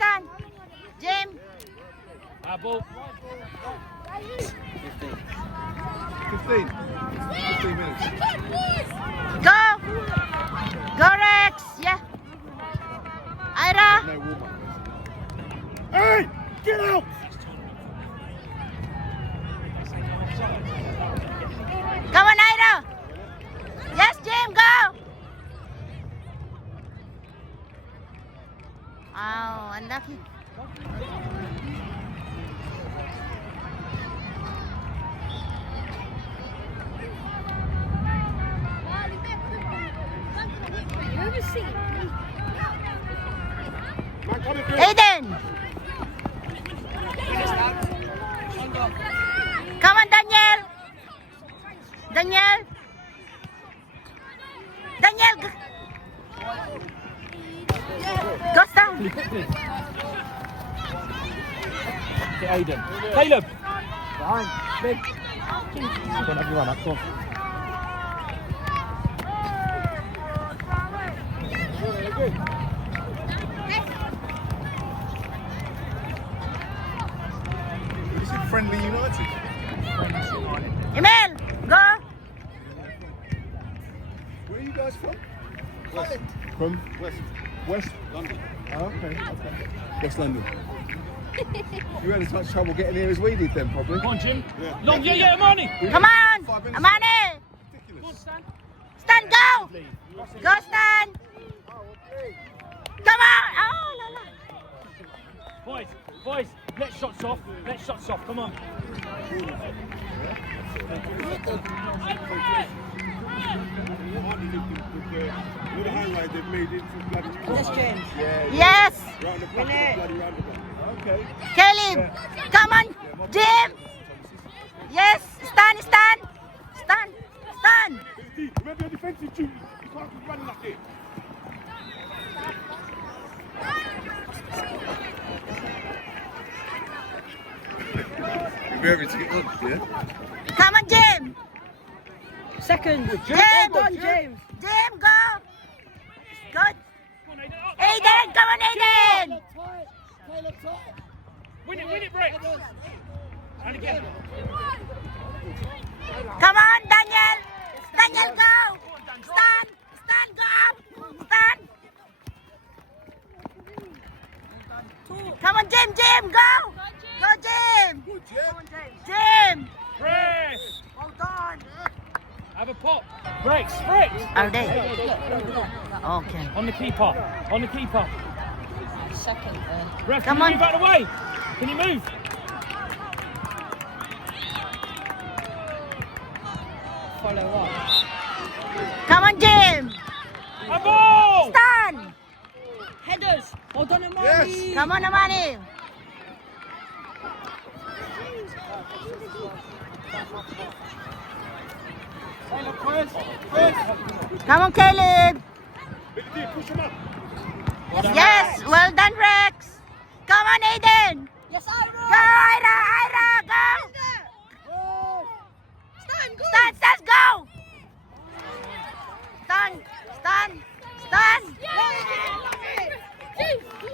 stand. Jim. Ball. 15 minutes. Go. Go, Rex. Yeah. Ira. No warm up. Hey! Get out! Come on, Ira. Yes, Jim, go. Oh, unlucky. Aiden. Come on, Daniel. Daniel. Daniel. Go stand. Get Aiden. Caleb! Behind. Big. Come on, everyone up. Come on. This is Friendly United. Emil, go. Where are you guys from? West. From West London. Oh, okay. West London. You had as much trouble getting here as we did then, probably. Come on, Jim. Yeah. Long, yeah, Amani. Come on. 5 minutes. Amani. Ridiculous. Stand, go. Go, stand. Come on. Oh, la, la. Boys, let shots off. Come on. With the highlight they've made into bloody Yes, James. Yes. round the back, bloody roundabout. Okay. Caleb. Come on. Jim. Yes. Stand. Remember your defensive duty. You can't keep running like this. You're ready to get on, yeah? Come on, Jim. Second. Jim. Well done, James. Jim, go. Good. Aiden, come on, Aiden. Win it, Brett. And again. Come on, Daniel. Daniel, go. Stand, go up. Stand. Come on, Jim, go. Go, Jim. Jim. Press. Well done. Have a pop. Breaks. Are they? Okay. On the keeper. Second. Ref, Come can on. you move out of the way? Can you move? Follow up. Come on, Jim. A ball! Stand. Headers. Well done, Amani. Yes. Come on, Amani. Come on, Caleb. Push him up. Yes, well done, Rex. Come on, Aiden. Yes, Go, Ira. Ira, go. Stand, go. Stand, go. Stand.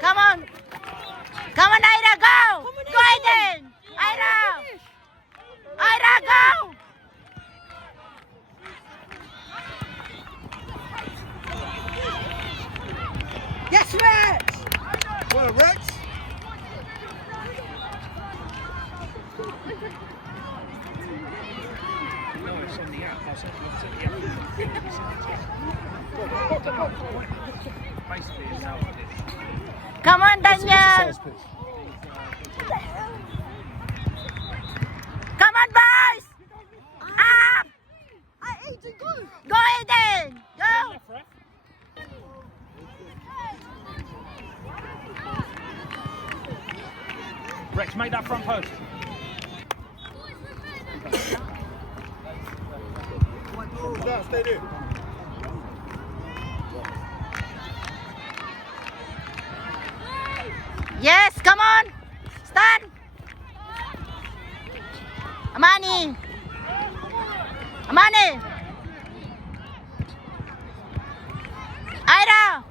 Come on, Ira, go. Go, Aiden. Ira, go. Yes, Rex. Well, Rex. Come on, Daniel. Exercise pitch. Come on, boys. Up. Aiden, go. Go, Aiden. Go. Left, ref. Rex, make that front post. Stay there. Yes, come on. Stand. Amani. Ira.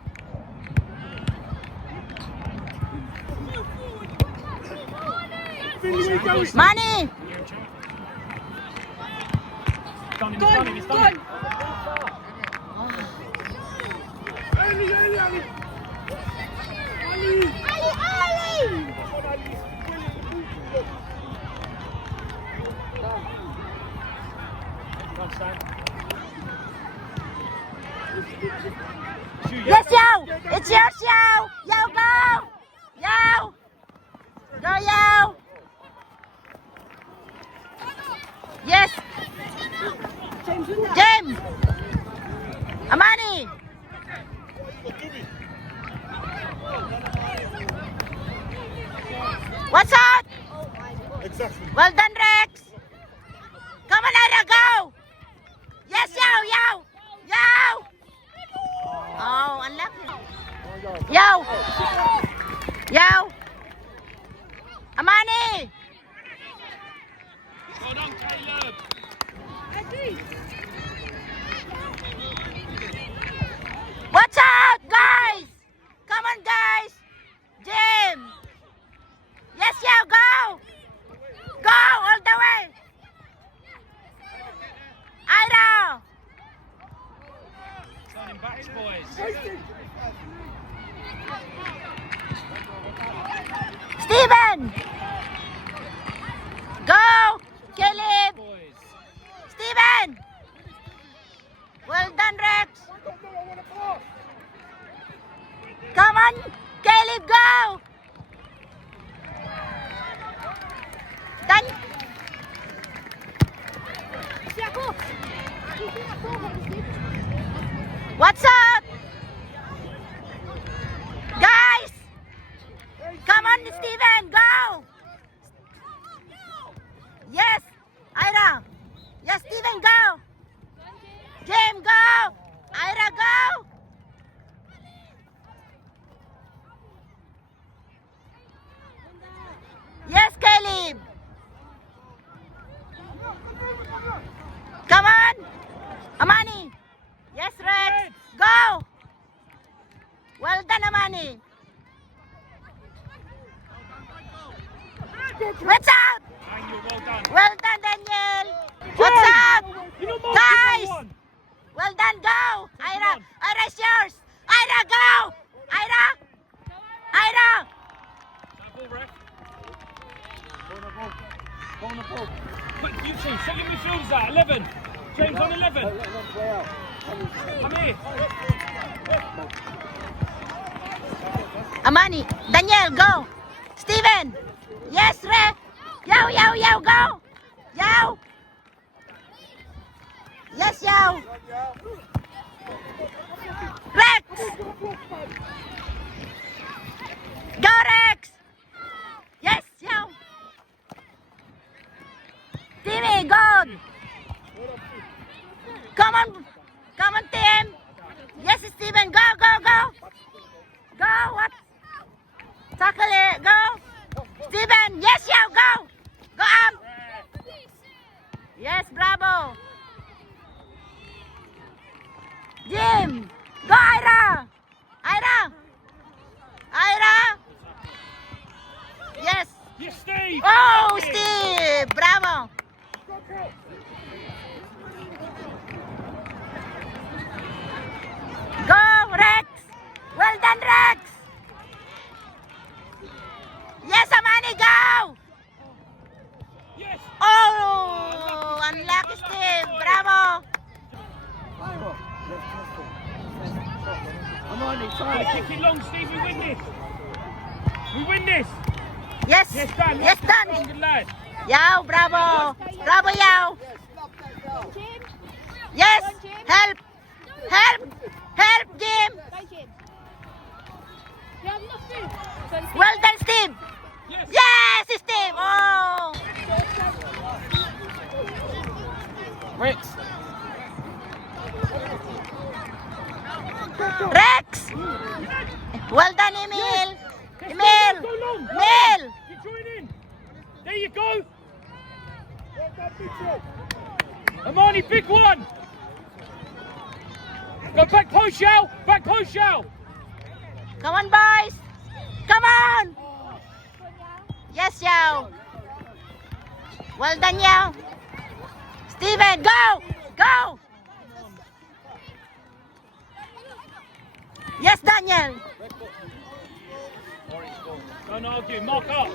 Finley, where you going? Money. It's done, it's done. Ali, Ali, Ali. Ali. Come on, Stan. Yes, yo. It's yours, yo. Yo, go. Yo. Go, yo. Yes. James. Amani. What's up? Exactly. Well done, Rex. Come on, Ira, go. Yes, yo, yo. Yo. Oh, unlucky. Yo. Yo. Amani. Well done, Caleb. Watch out, guys. Come on, guys. Jim. Yes, yo, go. Go all the way. Ira. Turning backs, boys. Steven. Go. Caleb. Boys. Steven. Well done, Rex. Come on, Caleb, go. Done. What's up? Guys. Come on, Steven, go. Yes, Ira. Yes, Steven, go. Jim, go. Ira, go. Yes, Caleb. Come on. Amani. Yes, Rex. Go. Well done, Amani. What's up? Daniel, well done. Well done, Daniel. What's up? You're not Guys. one. Well done, go. Ira. Ira's yours. Ira, go. Ira. Ira. Ball, ref. Ball on the ball. Quick, you two, set your midfielders out. 11. James on 11. Come here. Amani. Daniel, go. Steven. Yes, Ref. Yo, yo, yo, go. Yo. Yes, yo. Rex. Go, Rex. Yes, yo. Timmy, good. Come on, Tim. Yes, Steven, go, go, go. Go, what? Tackle it, go. Steven, yes, yo, go. Go up. Yes, bravo. Jim, go, Ira. Ira. Ira. Yes. Yes, Steve. Oh, Steve, bravo. Go, Rex. Well done, Rex. Yes, Amani, go. Yes. Oh, unlucky, Steve. Bravo. I'm on it, Gotta kick it long, Steve. We win this. We win this. Yes. Yes, Dan. Yes, Strong Dan. good lad. Yo, bravo. Bravo, yo. Yes. Help. Help. Help, Jim. Well done, Steve. Yes. Yes, Steve. Oh. Rex. Rex. Well done, Emil. Emil. Go long. Emil. You join in. There you go. Amani, big one. Go back post, Shao. Back post, Shao. Come on, boys. Come on. Yes, yo. Well done, Yao. Steven, go! Go! Yes, Daniel. Don't argue, mark up.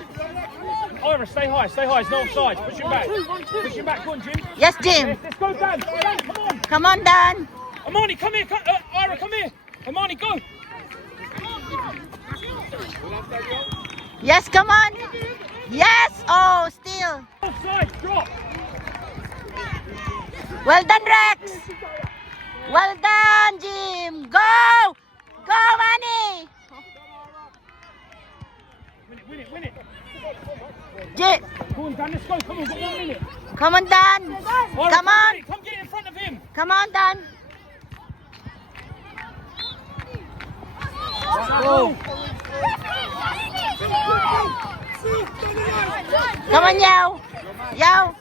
Ira, stay high, it's no offside. Push him back. Push him back, go on, Jim. Yes, Jim. Let's go, Dan. Dan, come on. Come on, Dan. Amani, come here. Ira, come here. Amani, go. Yes, come on. Yes. Oh, still. Offside, drop. Well done, Rex. Well done, Jim. Go. Go, Manny. Win it. Jim. Go on, Dan, let's go. Come on, got 1 minute. Come on, Dan. Ira, Come on. Come get in front of him. Come on, Dan. Go. Come on, Yao. Yao.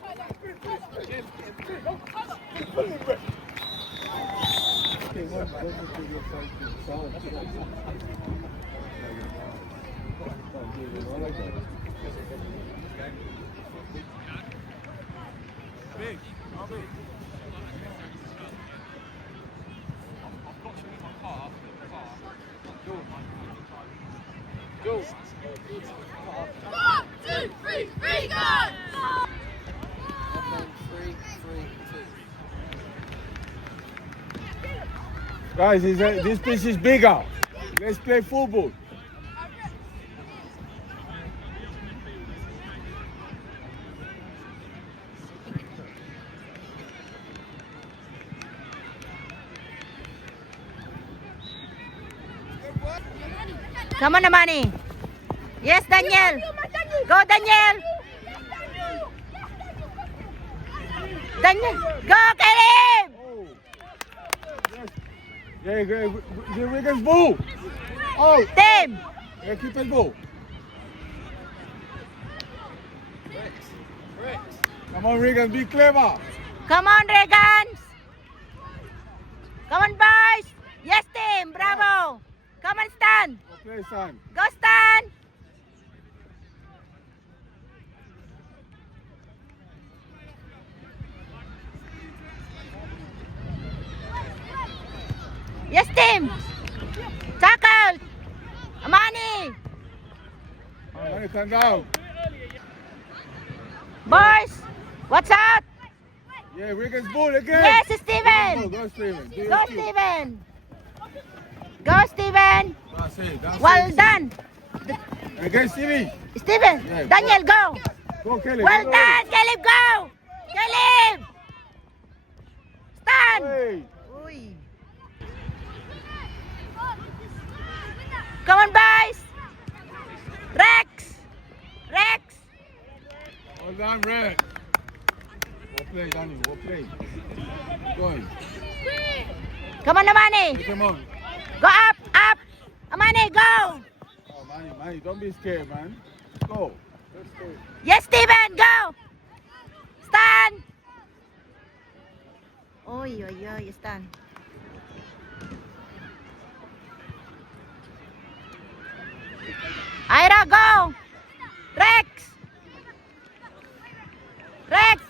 Guys, this pitch is bigger. Let's play football. Come on, Amani. Yes, Daniel. Go, Daniel. Daniel. Go, Caleb. Oh. Yes. Yeah, Wiggins ball. Oh. Tim. Yeah, keep it ball. Come on, Wiggins, be clever. Come on, Regan. Come on, boys. Yes, Tim. Bravo. Come on, Stan. Play, son. Go, Stan. Yes, Tim. Tackle. Amani. Money, turn down. Boys. What's up? Yeah, Wiggins ball again. Yes, Steven. Go, Steven. Do your Go, skill. Steven. Go, Steven. That's it. That's Well it. done. Again, Stevie. Steven. Yeah, Daniel, go. Go, Kelly. Well go. done, Caleb, go. Caleb. Stand. Hey. Come on, boys. Rex. Rex. Well done, Red. Well played, Danny. Well played. Go on. Come on, Amani. Come on. Go up, up. Amani, go. Oh, Manny, don't be scared, man. Go. Let's go. Yes, Steven, go. Stand. Oy, oy, oy, stand. Ira, go. Rex. Rex.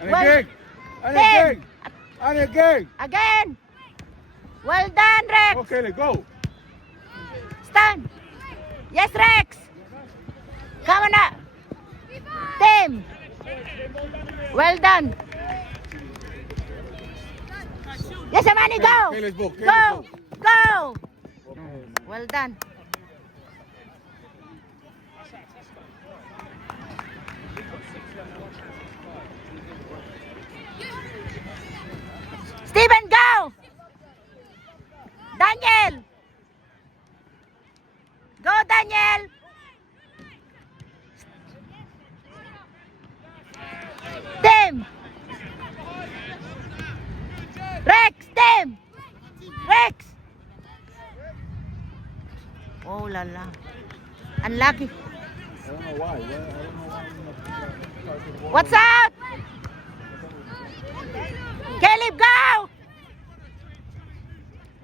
And Well, again. And Tim. again. And again. Again. Well done, Rex. Go, Kelly, go. Stand. Yes, Rex. Come on up. Tim. Well done. Yes, Amani, go. Kelly's ball. Kelly's Go. ball. Go. Well done. Steven, go. Daniel. Go, Daniel. Tim. Rex, Tim. Rex. Oh la la. Unlucky. I don't know why. Yeah, I don't know why. What's up? Caleb, go.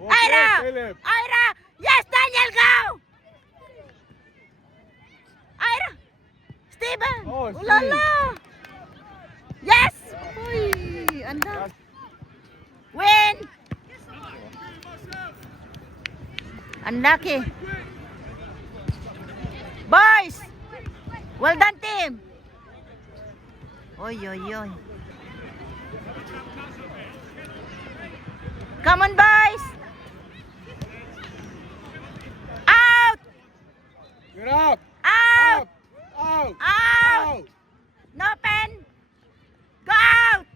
Okay, Ira. Caleb. Ira. Yes, Daniel, go. Ira. Steven. Oh, Oh, Ulala! Yes! Uy, anda. Win! Unlucky. Boys! Well done, team! Oy, oy, oy. Come on, boys! Out! Get up! Out! Out! Out! No pen! Go out!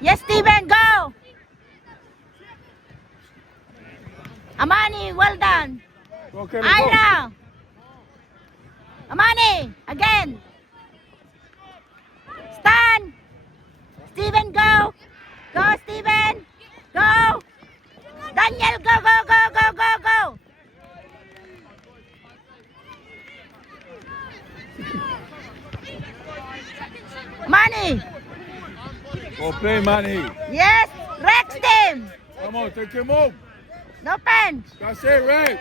Yes, Steven, go! Amani, well done. Go, Kelly, go. Ira! Amani, again. Stan! Steven, go! Go, Steven! Go! Daniel, go, go, go, go, go, go! Amani! Go play, Manny. Yes! Rex team! Come on, take your move. No pen! That's it, Rex.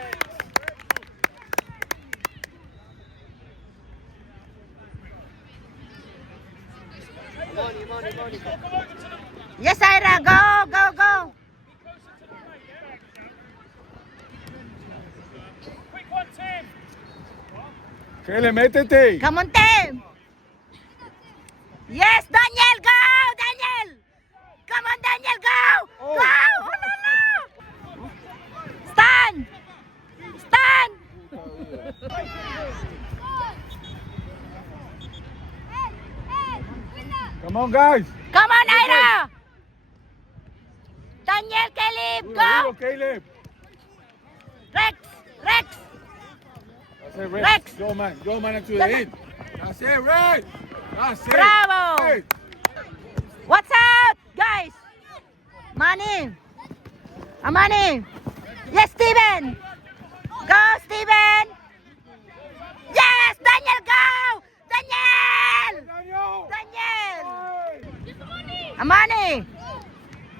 Yes, Ira, go, go, go! Kelly, métete. Come on, team! Yes, Daniel, go! Daniel! Come on, Daniel, go! Oh. Go! Oh, no, no! Stand! Stand! Come on, guys. Come on, Ira! Daniel, Caleb, Go, go! Caleb. Rex! Rex! That's it, Rex. Rex. Go, man, into the end. That's it, Rex. That's it. Bravo. Hey. What's out, guys? Money! Amani! Yes, Steven! Go, Steven! Yes, Daniel, go! Daniel! Daniel. Daniel! Amani!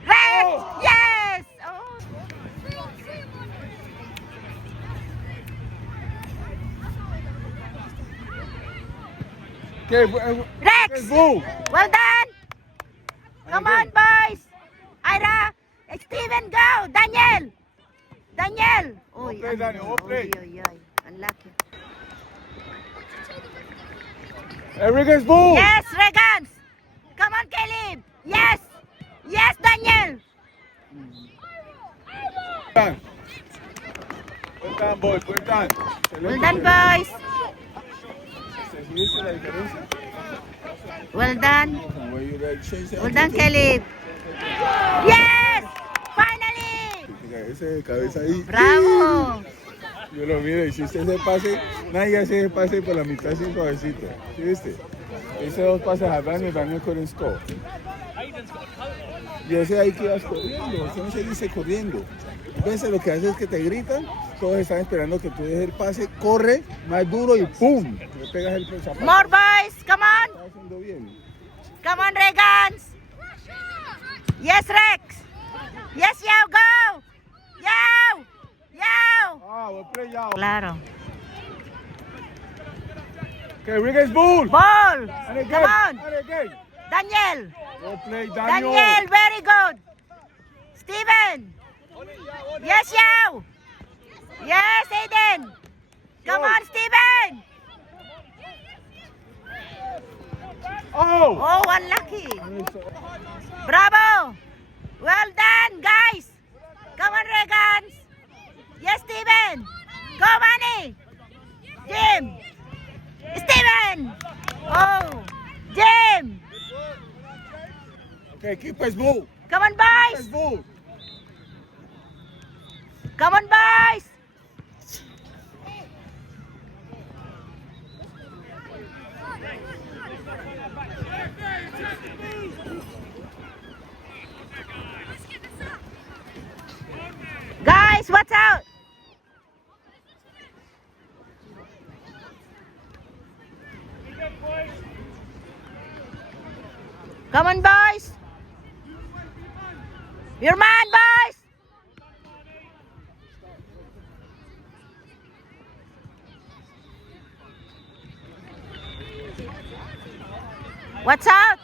Rex! Oh. Yes! Oh. Okay, Rex! move. Well done! Come on, boys! Ira! Steven, go! Daniel! Daniel! Uy, Okay, Daniel, okay. Uy, uy, uy. Unlucky. Enriquez, move. Yes, Regans! Come on, Caleb! Yes! Yes, Daniel! Well done, boys. Well done. Well done, boys! ¿Viste la diferencia? Well done! Where you like change the Well done, Caleb! Yes! Finally! Ese de cabeza ahí. Bravo! Yo lo miro, hiciste ese pase, nadie hace ese pase por la mitad así suavecito. ¿Sí viste? Hice dos pases a Daniel, Daniel couldn't score. Yo sé ahí que ibas corriendo, usted no se dice corriendo. Ves, lo que hace es que te gritan, todos están esperando que tú dejes el pase, corre más duro y ¡pum! Le pegas el zapato. More boys! Come on! Está haciendo bien. Come on, Regans! Yes, Rex! Yes, Yao, go! Yao! Yao! Ah, we'll play now. Claro. Okay, Enriquez, bull! Ball! And again, Come on! and again. Daniel! Go play, Daniel. Daniel, very good! Steven! Yes, Yao! Yes, Aiden! Come on, Steven! Oh! Oh, unlucky! Bravo! Well done, guys! Come on, Regans! Yes, Steven! Go, Manny! Jim! Steven! Oh! Jim! Okay, keep his bull. Come on, Keep his boys! bull. Come on, boys! Guys, watch out! Come on, boys! Your man, boys! What's out?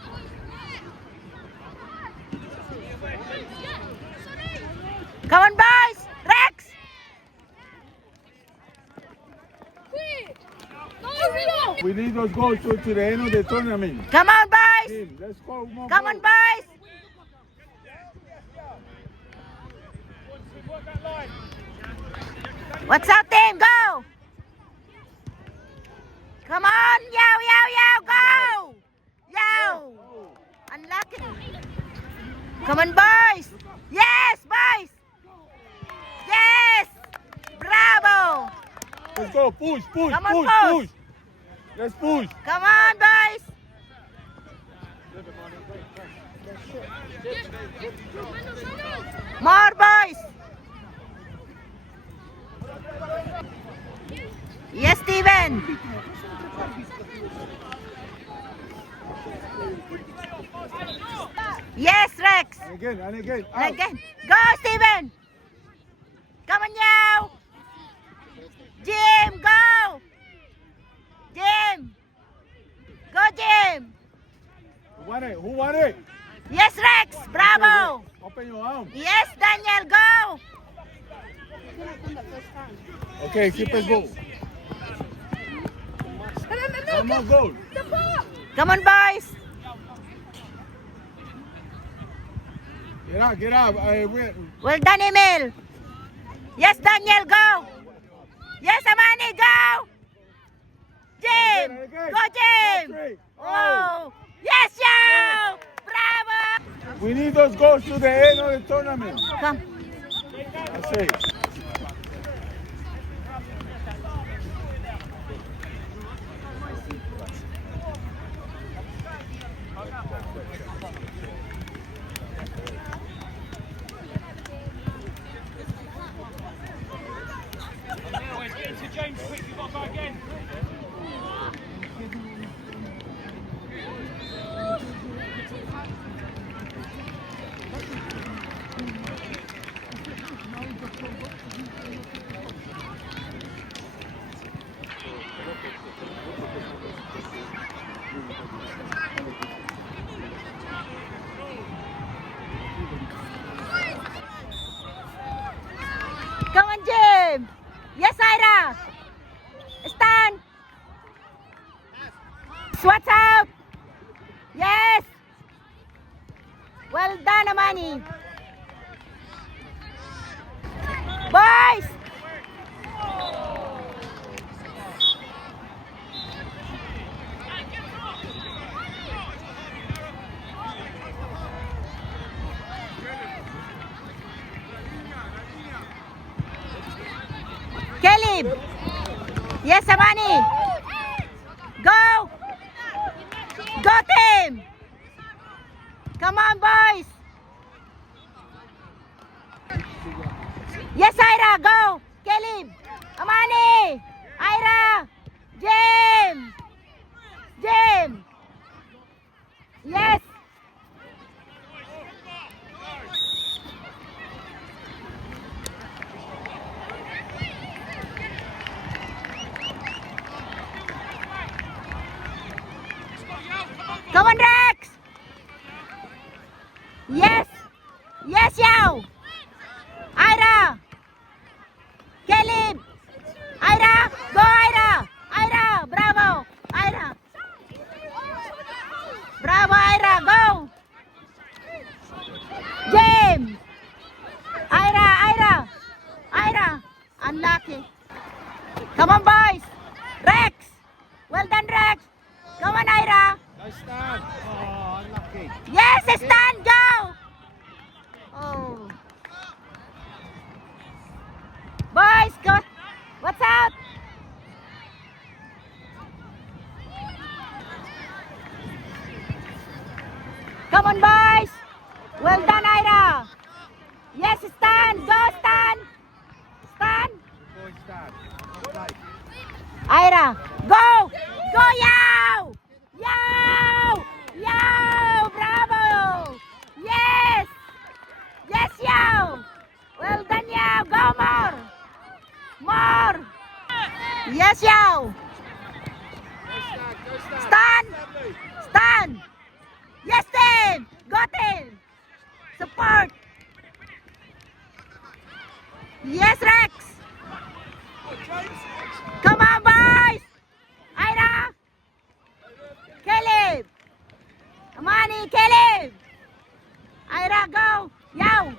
Come on, boys! Rex! We need those goals to the end of the tournament. Come on, boys! Team, let's go. Come on, boys! What's up, team? Go! Come on! Yow, yow, yow! Go! Yow! Unlucky. Come on, boys! Yes, boys! Yes! Bravo! Let's go. Push, push, Come on, push, push. push. Let's push. Come on, boys! More, boys! Yes, Steven! Yes, Rex! And again, and again. And Out. again. Go, Steven! Come on, Yow! Jim, go! Jim! Go, Jim! Who won it? Who won it? Yes, Rex! Bravo! Open your arm. Yes, Daniel, go! Okay, keep us go. One more goal. Come on, boys! Get out, get out. Well done, Emil! Yes, Daniel, go! Yes, Amani, go! Jim! Go, Jim! Oh! Yes, yo! Bravo! We need those goals to the end of the tournament. Come. That's it. James, quick, you've got to go again. Come on, Jim! Yes, Ira! Stand! What's out? Yes! Well done, Amani! Boys! Caleb! Yes, Amani! Go! Go, team! Come on, boys! Yes, Ira, go! Caleb! Amani! Ira! Jim! Jim! Yes! Come on, Rex! Yes! Yes, Yao! Ira! Caleb! Ira! Go, Ira! Ira! Bravo! Ira! Bravo, Ira! Go! Jim! Ira! Ira! Ira! Unlucky. Come on, boys! Rex! Well done, Rex! Come on, Ira! Nice stand. Oh, unlucky. Yes, stand, go! Oh. Boys, go. What's up? Come on, boys. Well done, Ira. Yes, stand. Go, stand. Stand. Boy, stand. Okay. Ira, go. Go, Yow. Yow. Yow. Bravo. Yes. Yes, team. Support. Yes, Rex. Come on, boys. Ira. Caleb. Amani, Caleb. Ira, go. Yow.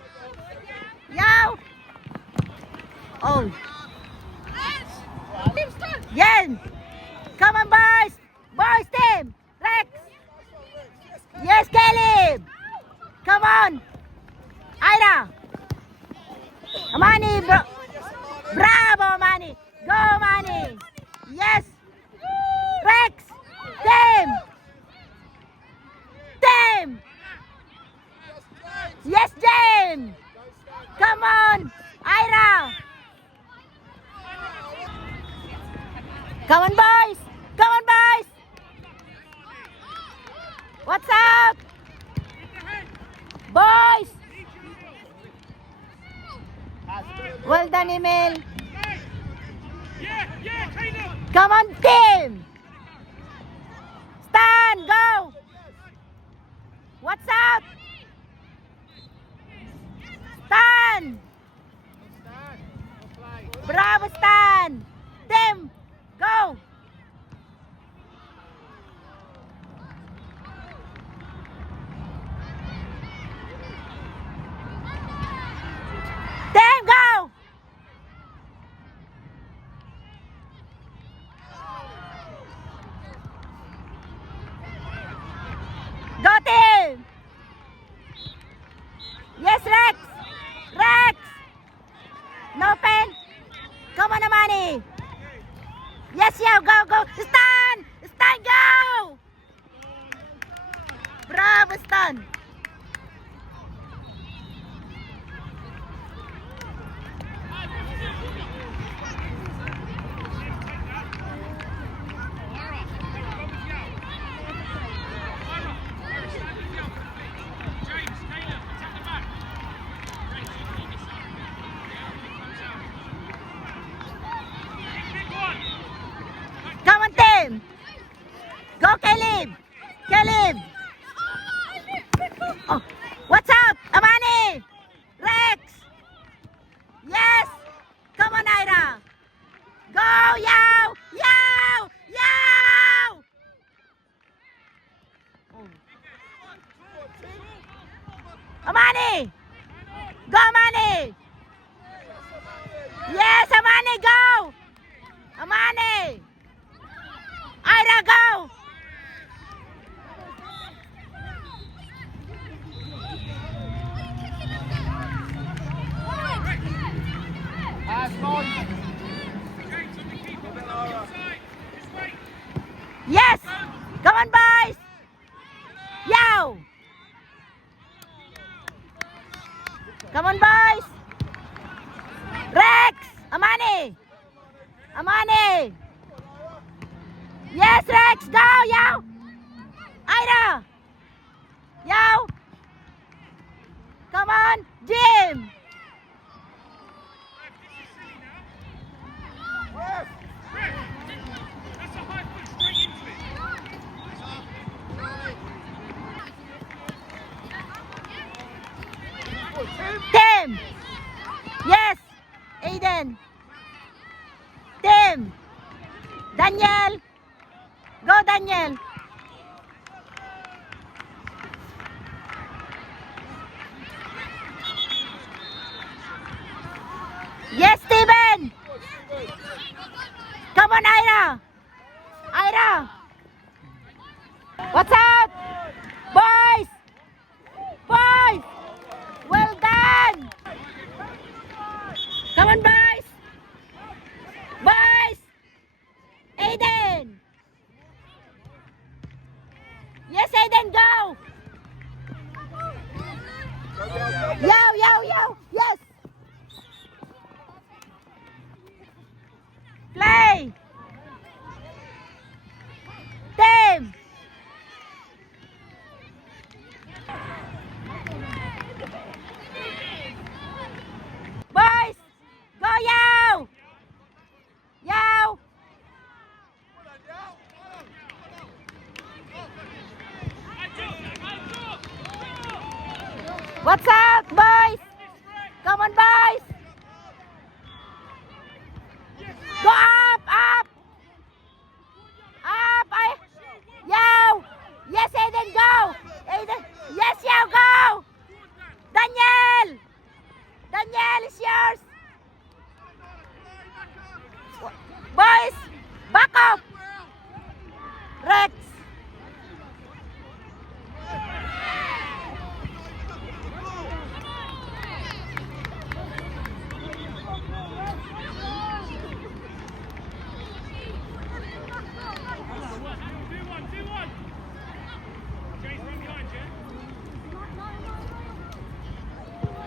Yow. Oh. Yen. Come on, boys. Boys team. Rex. Yes, Caleb. Come on. Ira. Amani, bro. Bravo, Amani. Go, Amani. Yes. Rex. Team. Team. Yes, James. Come on. Ira. Come on, boys. Come on, boys. What's up? Boys. Well done, Emil. Yeah, Caleb. Come on, team. Stan, go. What's up? Stan. Bravo, Stan. Team, go. Team, go. Go, team. Yes, Rex. Rex. No pen. Come on, Amani. Yes, yeah, go, go. Stan. Stan, go. Bravo, Stan. Come on, team. Go, Caleb. Caleb. Oh, what's up, Amani? Rex. Yes. Come on, Ira. Go, yow, yow, yow. Oh. Amani. Go, Amani. Yes, Amani, go. Amani. Ira, go. Yes. Come on, boys. Yow. Come on, boys. Rex. Amani. Amani. Yes, Rex. Go, yow. Ira. Yow. Come on, Jim. That's a high foot straight into it. Tim. Yes. Aiden. Tim. Daniel. Go, Daniel. Yes, Steven. Come on, Ira. Ira. What's up? Boys. Boys. Well done. Come on, boys. Boys. Aiden. Yes, Aiden, go. Yo, yo, yo. Yes. Play. Team. Boys. Go, yo. Yo. What's up, boys? Come on, boys. Go up, up. Up. Yo. Yes, Aiden, go. Aiden. Yes, yo, go. Daniel. Daniel, it's yours. Boys, back up. Rex.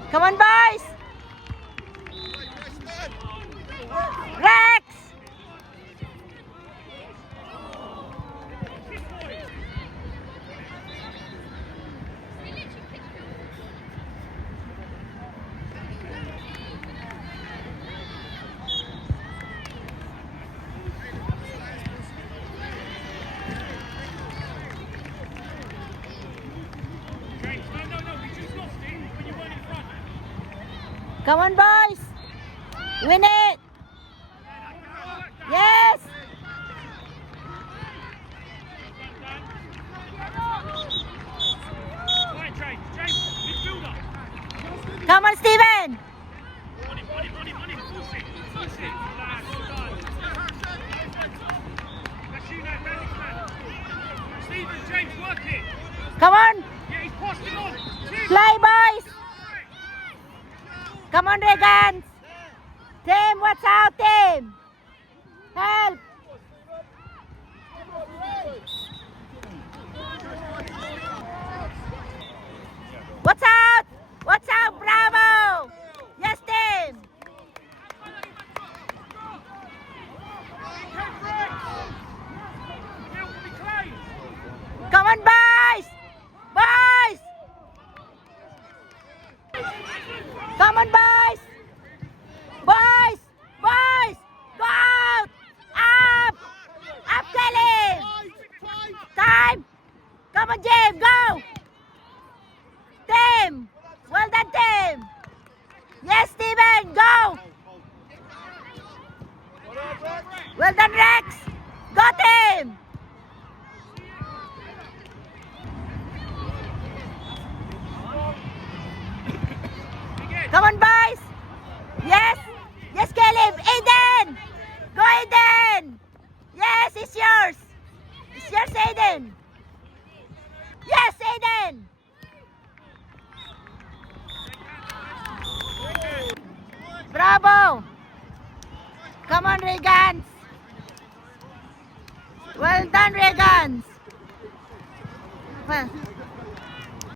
Come on, boys. Rex. Come on, boys. Win it. Yes. Come on, Steven. Come on. Fly, boys. Come on, Regan. Tim, what's out, Tim? Help. What's out? What's out, Bravo? Yes, Tim. Come on, boys. Boys. Come on, boys. Boys. Boys. Go out. Up. Up, Kelly. Time. Come on, Jim. Go. Tim. Well done, Tim. Yes, Steven. Go. Well done, Rex. Go, Tim. Come on, boys. Yes. Yes, Caleb. Aiden. Go, Aiden. Yes, it's yours. It's yours, Aiden. Yes, Aiden. Bravo. Come on, Regans. Well done, Regans. Well.